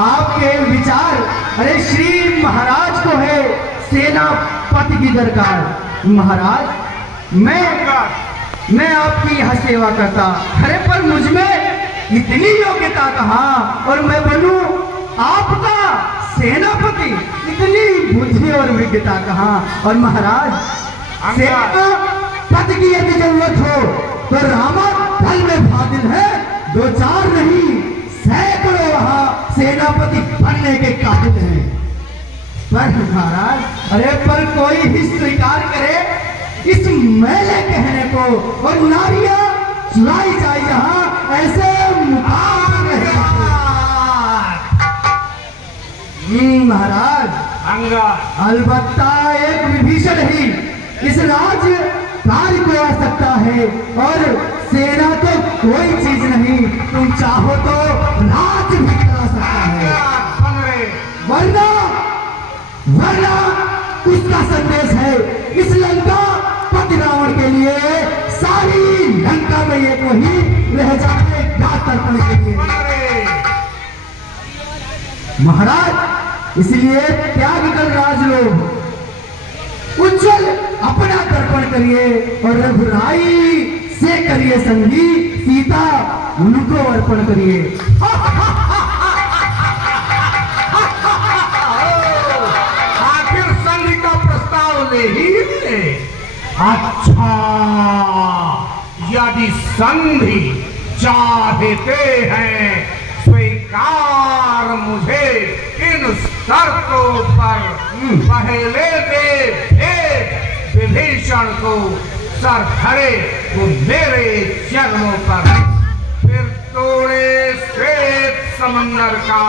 आपके विचार, अरे श्री महाराज को है सेनापति की दरकार। महाराज मैं आपकी यहाँ सेवा करता, अरे पर मुझमें इतनी योग्यता कहाँ और मैं बनूं आपका सेनापति, इतनी बुद्धि और विज्ञता कहाँ। और महाराज सेनापति की यदि जरूरत हो तो रामा दल में फादिल है, 2-4 नहीं सैकड़ों वहां सेनापति बनने के काबिल हैं। पर महाराज अरे पर कोई ही स्वीकार करे इस मैले कहने को और नारियां चुराई जाए जहां, ऐसे मुकाम नहीं। महाराज अलबत्ता एक विभीषण ही इस राज कार्य को आ सकता है और सेना तो कोई चीज नहीं, तुम चाहो तो राज भी करा सकता है। वरना उसका संदेश है इस लंका पति रावण के लिए, सारी लंका में एक वही रह जाए तर्पण के लिए। महाराज इसलिए त्याग कर राजलोभ, उज्जवल अपना तर्पण करिए और रघुराई से करिए संगी, सीता उनको अर्पण करिए। आखिर संधि का प्रस्ताव ले ही ले। अच्छा यदि संधि चाहते हैं स्वीकार मुझे इन शर्तों पर, पहले दे विभीषण को सर धरे वो मेरे चरणों पर, फिर तोड़े श्वेत समंदर का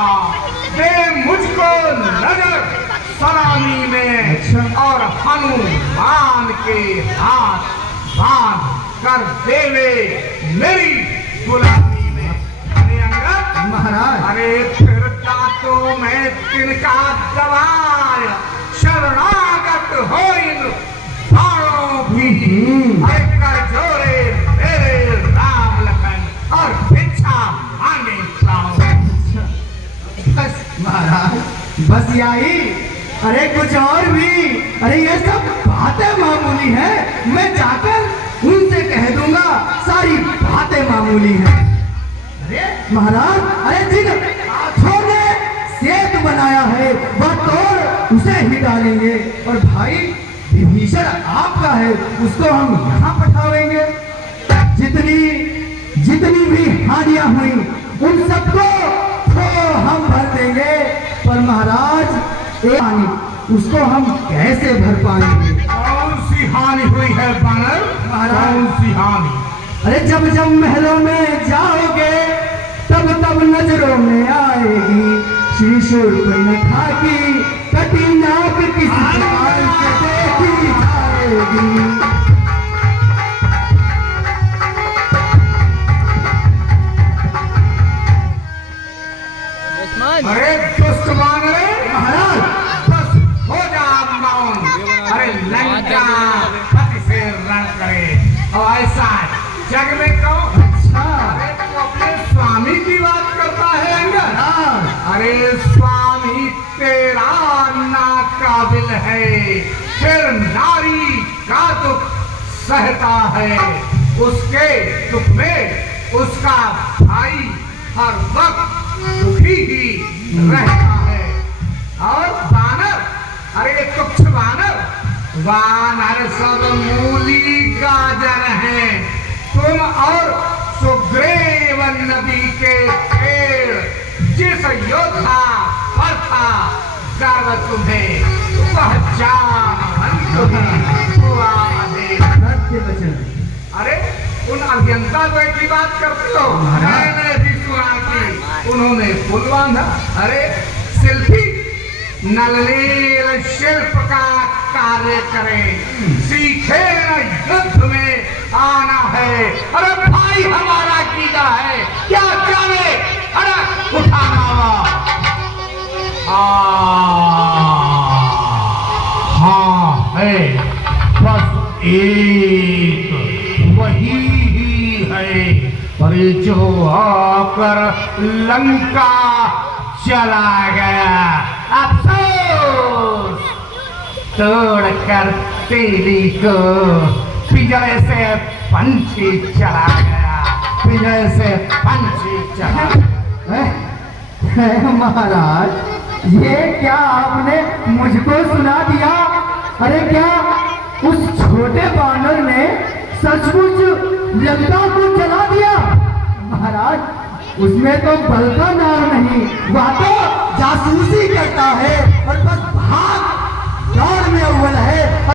दे मुझको नजर सलामी में, और हनुमान के हाथ बांध कर देवे मेरी गुलामी में। अरे अंगद महाराज अरे फिरता तो मैं तिनका दबाय, शरणागत हो इन बाणों भी, कर जोड़े मेरे राम लखन और भिक्षा मांगे प्राणों। बस महाराज बस यही, अरे कुछ और भी, अरे ये सब बातें मामूली हैं, मैं जाकर उनसे कह दूंगा सारी बातें मामूली हैं। अरे महाराज अरे जिन हाथों ने सेतु बनाया है वह तोड़ उसे ही डालेंगे, और भाई विभीषण आपका है उसको हम यहाँ पठावेंगे। जितनी भी हानियां हुई उन सबको तो हम भर देंगे, पर महाराज उसको हम कैसे भर पाएंगे? कौन सी हानि हुई है बानर? कौन सी हानि? अरे जब जब महलों में जाओगे तब तब नजरों में आएगी श्री शूर्पणखा की कटी नाक किसी प्रकार से देखी जाएगी। अरे दुष्ट बानरे महाराज बस हो जा मौन। अरे लंका पति से रण करे और ऐसा जग में कहो। अच्छा अरे तू अपने स्वामी की बात करता है अंगद? हाँ। अरे स्वामी तेरा ना काबिल है, फिर नारी का दुख सहता है, उसके दुख में उसका भाई हर वक्त दुखी ही रहता है। और बानर, अरे ये तुच्छ वानर सब मूली गाजर हैं, तुम और सुग्रीव नदी के पेड़, जिस योद्धा पर था गर्व तुम्हें वह जान सत्य वचन। अरे उन अभियंता को की बात करते हो? मैंने भी सुना कि उन्होंने पुल बांधा। अरे शिल्पी नलनील शिल्प का कार्य करें, सीखे न युद्ध में आना है। अरे भाई हमारा कीदा है क्या जाने? अरे उठाना हाँ है, बस एक वही ही है, पर जो आकर लंका चला गया। अफसोस, तोड़कर तीली को पिंजरे से पंछी चला गया, पिंजरे से पंछी चला गया। महाराज, ये क्या आपने मुझको सुना दिया? अरे क्या उस छोटे बानर ने सचमुच लंका को जला दिया? महाराज, उसमें तो बल का नाम नहीं, वह तो जासूसी करता है।